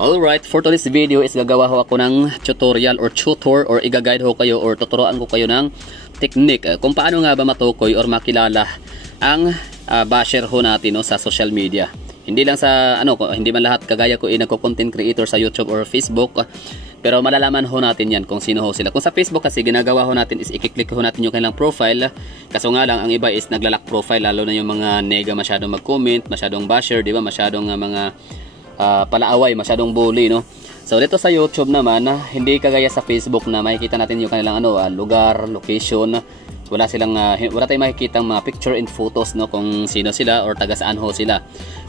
Alright, for today's video is gagawa ho ako ng tutorial or tutor or i-guide ho kayo or tuturuan ko kayo ng technique kung paano nga ba matukoy or makilala ang basher ho natin no, sa social media. Hindi lang sa hindi man lahat kagaya ko nagko-content creator sa YouTube or Facebook, pero malalaman ho natin yan kung sino ho sila. Kung sa Facebook kasi ginagawa ho natin is i-click ho natin yung kanilang profile. Kaso nga lang ang iba is naglalak profile, lalo na yung mga nega masyadong mag-comment, masyadong basher, di ba? Masyadong mga palaaway, masyadong bully, no? So dito sa YouTube naman, hindi kagaya sa Facebook na makikita natin yung kanilang lugar, location. Wala wala tayong makikitang mga picture and photos, no, kung sino sila or taga saan ho sila.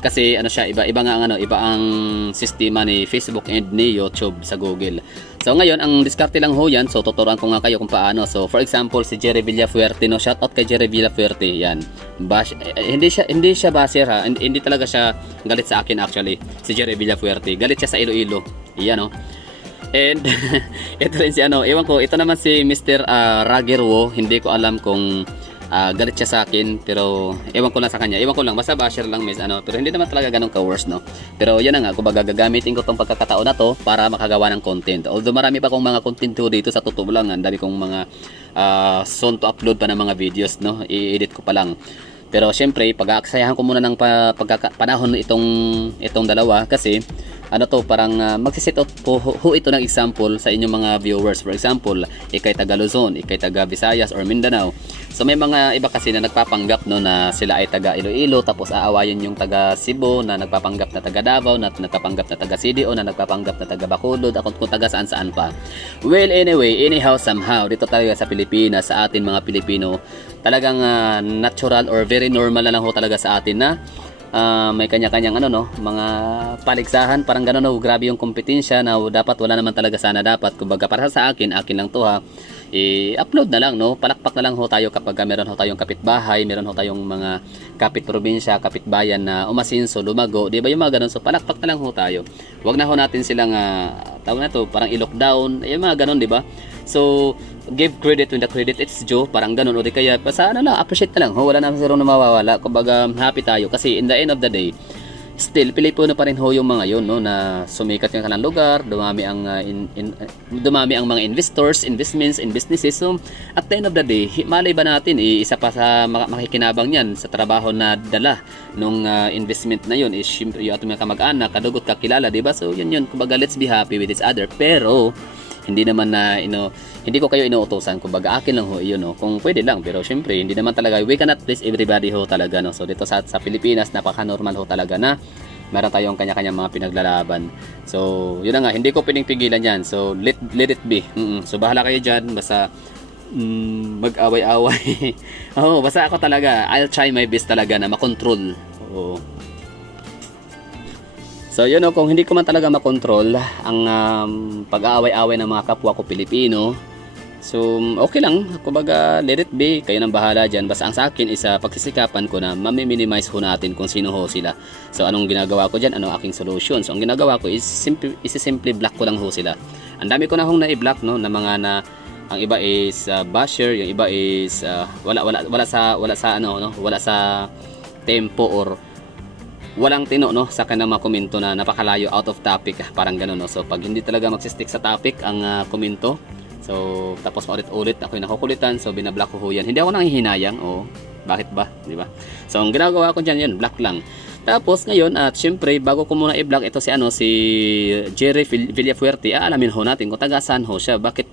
Kasi iba nga ang iba ang sistema ni Facebook and ni YouTube sa Google. So ngayon, ang diskarte lang ho yan. So tuturuan ko nga kayo kung paano. So for example, si Jerry Villafuerte, no, shout out kay Jerry Villafuerte. Yan. Hindi siya basher ha. Hindi talaga siya galit sa akin actually. Si Jerry Villafuerte. Galit siya sa Iloilo. Iyan, no. And ito rin si ewan ko, ito naman si Mr. Ragerwo. Hindi ko alam kung galit siya sa akin, pero ewan ko lang sa kanya. Ewan ko lang, basta basher lang miss pero hindi naman talaga ganun ka-worse, no. Pero yan na nga, kumbaga gagamitin ko tong pagkakataon na to para makagawa ng content. Although marami pa kong mga content dito, sa totoo lang, ang dami kong mga soon to upload pa ng mga videos, no. I-edit ko pa lang. Pero syempre, pag-aaksayahan ko muna ng panahon itong dalawa kasi parang magsiset out po ito ng example sa inyong mga viewers. For example, ikay taga Luzon, ikay taga Visayas or Mindanao. So may mga iba kasi na nagpapanggap, no, na sila ay taga Iloilo, tapos aawayin yung taga Cebu na nagpapanggap na taga Davao, na nagpapanggap na taga CDO, na nagpapanggap na taga Bacolod, kung taga saan pa. Well, anyway, anyhow, somehow, dito talaga sa Pilipinas, sa atin mga Pilipino, talagang natural or very normal na lang ho talaga sa atin na may kanya-kanyang mga paligsahan, parang gano'n, no, grabe yung kompetensya na dapat wala naman talaga sana dapat. Kumbaga para sa akin lang to ha, i-upload na lang, no, palakpak na lang ho tayo kapag meron ho tayong kapitbahay, meron ho tayong mga kapit probinsya, kapitbayan na umasinso, lumago, di ba yung mga gano'n. So palakpak na lang ho tayo, wag na ho natin silang tawag na to, parang i-lockdown, yung mga gano'n, di ba? So give credit when the credit is due, parang ganun. O di kaya basta appreciate na lang ho, wala na zero na mawawala. Kumbaga happy tayo kasi in the end of the day still Pilipino pa rin ho yung mga yun, no, na sumikat yung kanilang lugar, dumami ang mga investors, investments in businesses. So at the end of the day, malay ba natin isa pa sa makikinabang yan sa trabaho na dala nung investment na yun is syempre yung ating kamag-anak, kadugot, kakilala, diba? So yun, kumbaga let's be happy with each other. Pero hindi naman na hindi ko kayo inuutosan, kumbaga akin lang ho iyon, no, kung pwede lang. Pero syempre hindi naman talaga, we cannot please everybody ho talaga, no. So dito sa Pilipinas, napaka-normal ho talaga na meron tayong kanya-kanya mga pinaglalaban. So yun na nga, hindi ko pwedeng pigilan yan. So let it be. So bahala kayo dyan, basta mag-away-away. Basta ako talaga, I'll try my best talaga na makontrol. So yun, kung hindi ko man talaga makontrol ang pag-aaway-away ng mga kapwa ko Pilipino, so okay lang, kumbaga let it be, kayo nang bahala dyan. Basta ang sa akin is pagsisikapan ko na ma-minimize ho natin kung sino ho sila. So anong ginagawa ko dyan, aking solution? So ang ginagawa ko is simply block ko lang ho sila. Ang dami ko na hong na-i-block, no, na mga ang iba is basher, yung iba is wala sa tempo or walang tino, no, sa kanilang mga komento na napakalayo, out of topic, parang gano'n, no. So pag hindi talaga magsistick sa topic ang komento, so tapos ulit-ulit ako yung nakukulitan, so binablock ko yan. Hindi ako nanghihinayang, bakit ba, di ba? So ang ginagawa ko dyan, yun, block lang. Tapos ngayon, at syempre bago ko muna i-block ito si Jerry Villafuerte, alamin ho natin kung taga saan ho siya, bakit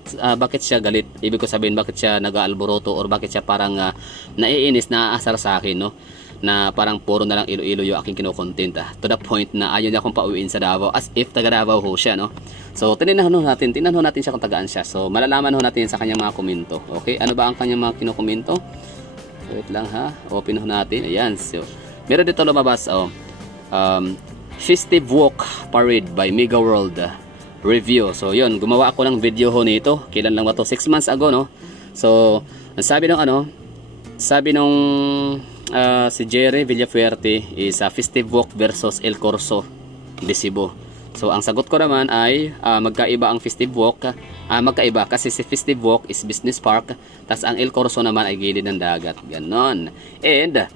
siya galit, ibig ko sabihin bakit siya nag-aalboroto or bakit siya parang naiinis, naaasar sa akin, no, na parang puro na lang Iloilo yung aking kinokontent, to the point na ayaw niya akong pauwiin sa Davao, as if taga Davao ho siya, no. So tingnan ho natin siya kung tagaan siya. So malalaman ho natin sa kanyang mga komento. Okay, ano ba ang kanyang mga kinokomento? Wait lang ha, open ho natin. Ayan, so meron dito lumabas, Festive Walk Parade by Mega World Review. So yun, gumawa ako ng video ho nito, kailan lang ba to, 6 months ago, no. So sabi nung si Jerry Villafuerte is Festive Walk versus El Corso de Cebu. So ang sagot ko naman ay magkaiba ang Festive Walk, magkaiba kasi si Festive Walk is business park, tas ang El Corso naman ay gilid ng dagat, ganon. And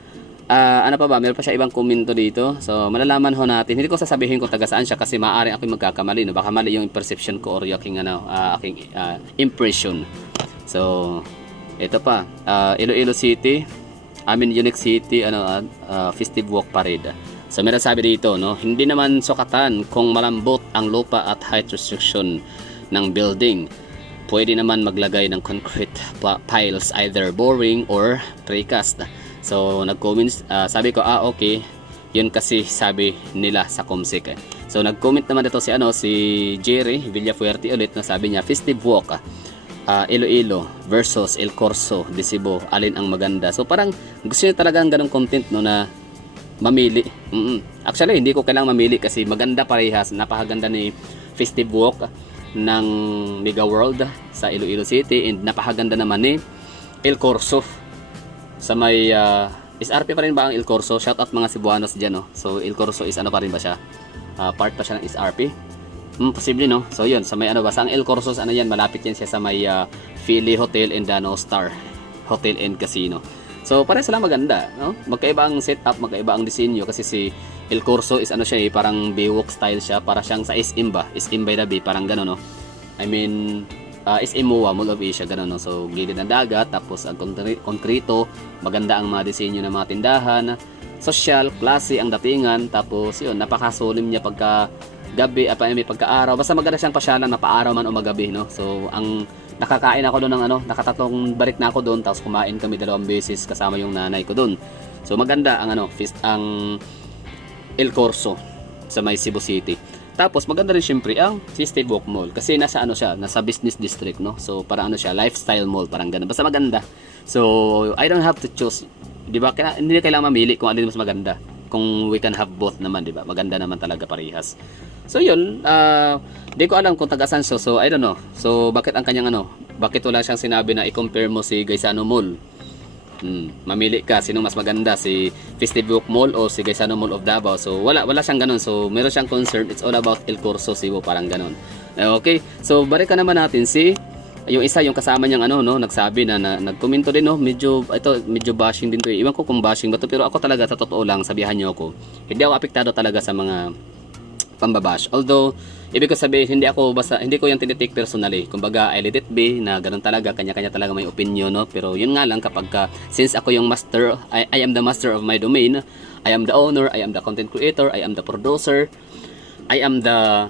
Ano pa ba? Meron pa siya ibang komento dito. So, malalaman ho natin. Hindi ko sasabihin kung taga saan siya kasi maaaring ako magkakamali. No? Baka mali yung perception ko or yung aking, impression. So, ito pa. Iloilo City. Unique City, Festive Walk Parade. So, meron sabi dito, no? Hindi naman sukatan kung malambot ang lupa at height restriction ng building. Pwede naman maglagay ng concrete piles, either boring or precast. So, nag-comment, sabi ko, okay, yun kasi sabi nila sa Comsec. So, nag-comment naman dito si Jerry Villafuerte ulit, na sabi niya, Festive Walk, Iloilo versus El Corso de Cebu, alin ang maganda? So, parang gusto niya talagang ganong content, no, na mamili. Actually, hindi ko kailangang mamili kasi maganda parehas. Napakaganda ni Festive Walk ng Mega World sa Iloilo City, and napakaganda naman ni El Corso sa may SRP pa rin ba ang El Corso? Shout out mga Cebuanos dyan, no? So El Corso is ano pa rin ba siya? Part pa siya ng SRP? Posible, no? So yun, sa may ano ba? Sa ang El Corso, ano yan? Malapit yan siya sa may Philly Hotel and No Star Hotel and Casino. So parehas lang maganda, no? Magkaiba ang setup, magkaiba ang disenyo kasi si El Corso is ano siya, parang Baywalk style siya, para siyang sa SM ba? SM by the Bay, parang gano'n, no? I mean, SM MOA, Mall of Asia, gano'n, no? So gilid ng dagat, tapos ang konkrito, maganda ang mga disenyo ng mga tindahan, social, klase ang datingan, tapos yun, napakasulim niya pagka gabi, may pagka-araw, basta maganda siyang pasyalan, mapaaraw man o magabi, no? So ang nakakain ako doon ng nakatatlong balik na ako doon, tapos kumain kami 2 beses kasama yung nanay ko doon. So maganda ang ang El Corso sa may Cebu City. Tapos maganda rin syempre ang Festive Walk Mall kasi nasa siya, nasa business district, no? So parang siya, lifestyle mall, parang ganun. Basta maganda. So I don't have to choose. 'Di ba? Hindi kailangan mamili kung alin mas maganda. Kung we can have both naman, 'di ba? Maganda naman talaga parehas. So yun, di ko alam kung taga-saan siya. So I don't know. So bakit ang kanyang bakit wala siyang sinabi na i-compare mo si Gaisano Mall? Mamili ka, sino mas maganda, si Festive Walk Mall o si Gaisano Mall of Davao? So wala siyang ganun. So meron siyang concern, it's all about El Corso Cebu, parang ganun. Okay, so balikan naman natin yung isa, yung kasama niyang nagsabi na nagkomento din, no, medyo bashing din to. Iwan ko kung bashing ba to, pero ako talaga sa totoo lang, sabihan niyo ako, hindi ako apektado talaga sa mga pambabash. Although ibig ko sabihin, hindi ko yung tinitake personally. Kumbaga, I let it be, na ganun talaga, kanya-kanya talaga may opinion, no? Pero yun nga lang, kapag since ako yung master, I am the master of my domain, I am the owner, I am the content creator, I am the producer, I am the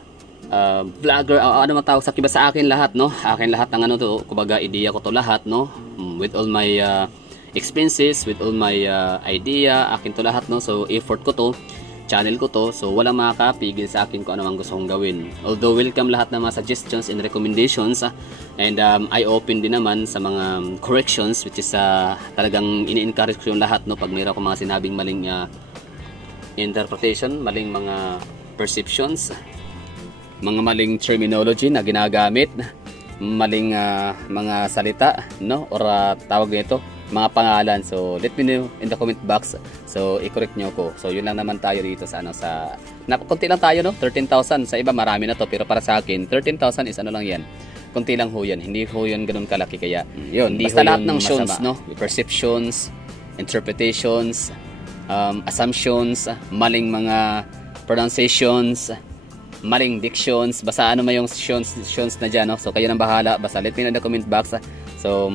vlogger, ano matawag sa kiba, sa akin lahat, no? Akin lahat ng to, kumbaga, idea ko to lahat, no? With all my expenses, with all my idea, akin to lahat, no? So effort ko to, channel ko to, so walang makakapigil sa akin kung ano mang gusto kong gawin. Although welcome lahat ng mga suggestions and recommendations, and I open din naman sa mga corrections, which is talagang ini-encourage ko yung lahat, no? Pag mayroon akong mga sinabing maling interpretation, maling mga perceptions, mga maling terminology na ginagamit, maling mga salita, no? Or tawag nito, mga pangalan. So let me know in the comment box, so i-correct nyo ko. So yun lang naman tayo dito sa konti lang tayo, no? 13,000, sa iba marami na to, pero para sa akin 13,000 is lang yan, konti lang ho yan, hindi ho yan ganun kalaki. Kaya yun, basta lahat ng shows, no? Perceptions, interpretations, assumptions, maling mga pronunciations, maling dictions, basta may yung tions na dyan, no? So kayo nang bahala, basta let me know in the comment box. So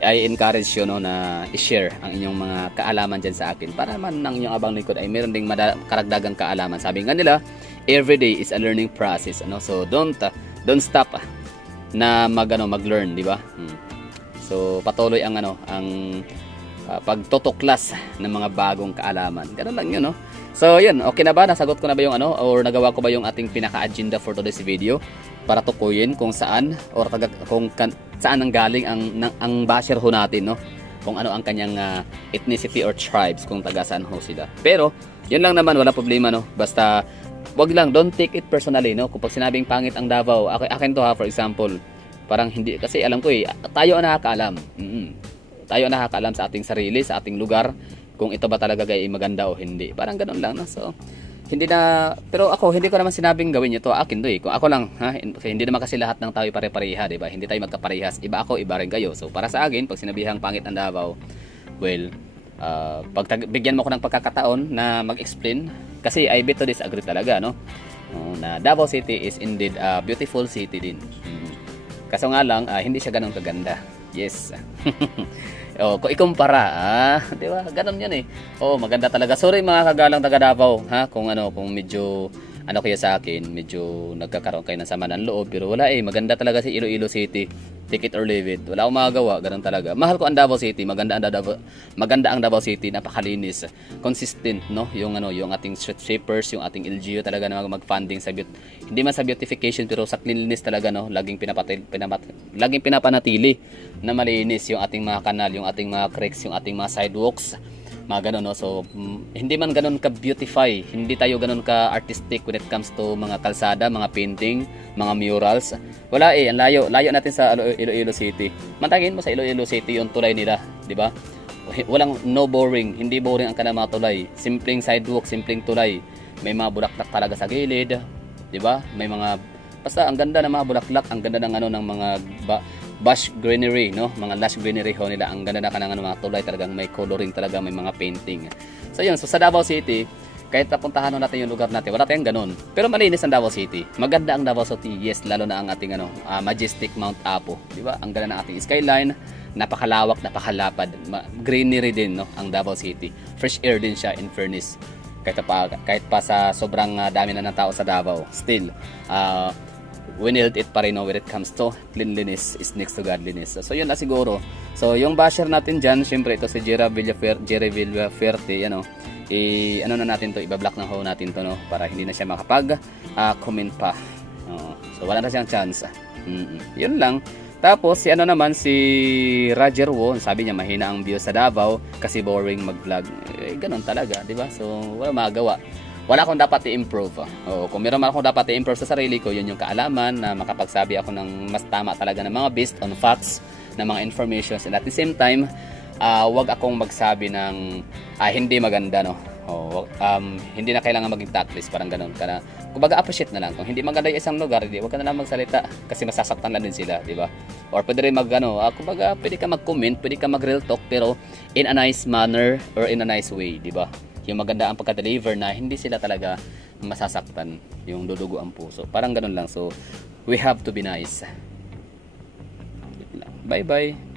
I encourage you, no, na i-share ang inyong mga kaalaman dyan sa akin, para naman ang inyong abang likod ay meron ding karagdagang kaalaman. Sabi nga nila, every day is a learning process, ano? So don't stop na mag-learn, di ba? So patuloy ang pagtutuklas ng mga bagong kaalaman. Ganun lang yun, no? So yun, okay na ba? Nasagot ko na ba yung or nagawa ko ba yung ating pinaka-agenda for today's video, para tukuyin kung saan or saan ang galing ang basher ho natin, no? Kung ano ang kanyang ethnicity or tribes, kung taga saan ho sila. Pero yun lang naman, wala problema, no? Basta wag lang, don't take it personally, no? Kung pag sinabing pangit ang Davao, akin to, for example, parang hindi, kasi alam ko tayo ang nakakaalam. Tayo ang nakakaalam sa ating sarili, sa ating lugar, kung ito ba talaga maganda o hindi. Parang ganun lang, no? So pero ako, hindi ko naman sinabing gawin nyo to, akin to kung ako lang, hindi naman kasi lahat ng tao pare-pareha, diba? Hindi tayo magkaparehas, iba ako, iba rin kayo. So para sa akin, pag sinabihang pangit ang Davao, well, bigyan mo ko ng pagkakataon na mag-explain kasi I bet to disagree talaga, no? Na Davao City is indeed a beautiful city din. Kaso nga lang, hindi siya ganun kaganda. Yes. Kung ikumpara, di ba? Ganun 'yan eh. Maganda talaga. Sorry mga kagalang taga Davao, ha? Kung medyo kayo sa akin, medyo nagkakaroon kayo ng sama ng loob, pero wala maganda talaga si Iloilo City. Take it or leave it. Wala akong magagawa, ganun talaga. Mahal ko ang Davao City, maganda ang Davao City, napakalinis, consistent, no? Yung ating street sweepers, yung ating LGU talaga na mag-funding sa hindi man sa beautification pero sa cleanliness talaga, no? Laging pinapanatili na malinis yung ating mga kanal, yung ating mga creeks, yung ating mga sidewalks, mga ganun, no? So hindi man ganun ka-beautify, hindi tayo ganun ka-artistic when it comes to mga kalsada, mga painting, mga murals. Wala ang layo natin sa Iloilo City. Mantagin mo sa Iloilo City yung tulay nila, di ba? No boring, hindi boring ang kanilang mga tulay. Simpleng sidewalk, simpleng tulay. May mga bulaklak talaga sa gilid, di ba? May mga basta ang ganda ng mga bulaklak, ang ganda ng ng mga bush greenery, no? Mga lush greenery ho nila. Ang ganda na kanang mga tulay, talagang may coloring talaga, may mga painting. So yun, sa Davao City, kahit napuntahan natin yung lugar natin, wala tayong ganun. Pero malinis ang Davao City. Maganda ang Davao City, yes, lalo na ang ating majestic Mount Apo, di ba? Ang ganda ng ating skyline, napakalawak, napakalapad, greenery din, no, ang Davao City. Fresh air din siya, in fairness. Kahit pa sa sobrang dami na ng tao sa Davao, still we nailed it pa rin, no, when it comes to cleanliness is next to godliness. So yun na siguro. So yung basher natin dyan, syempre ito si Jerry Villaferte, na natin to, ibablock na ho natin to, no, para hindi na siya makapag-comment pa. So wala na siyang chance. Yun lang. Tapos si si Roger Wo, sabi niya mahina ang view sa Davao kasi boring mag-vlog. Ganun talaga, di ba? So wala magagawa. Wala akong dapat i-improve. Kung meron man akong dapat i-improve sa sarili ko, yun yung kaalaman na makapagsabi ako ng mas tama talaga ng mga based on facts, ng mga informations, and at the same time, wag akong magsabi ng hindi maganda, no. Hindi na kailangan maging tactless, parang ganun. Kumbaga appreciate na lang. Kung hindi maganda yung isang lugar, wag ka na lang magsalita kasi masasaktan lang din sila, di ba? Or pwede rin kumbaga pwede ka mag-comment, pwede ka mag-real talk, pero in a nice manner or in a nice way, di ba? Yung maganda ang pagka-deliver na hindi sila talaga masasaktan, yung dudugo ang puso. Parang ganun lang. So, we have to be nice. Bye-bye.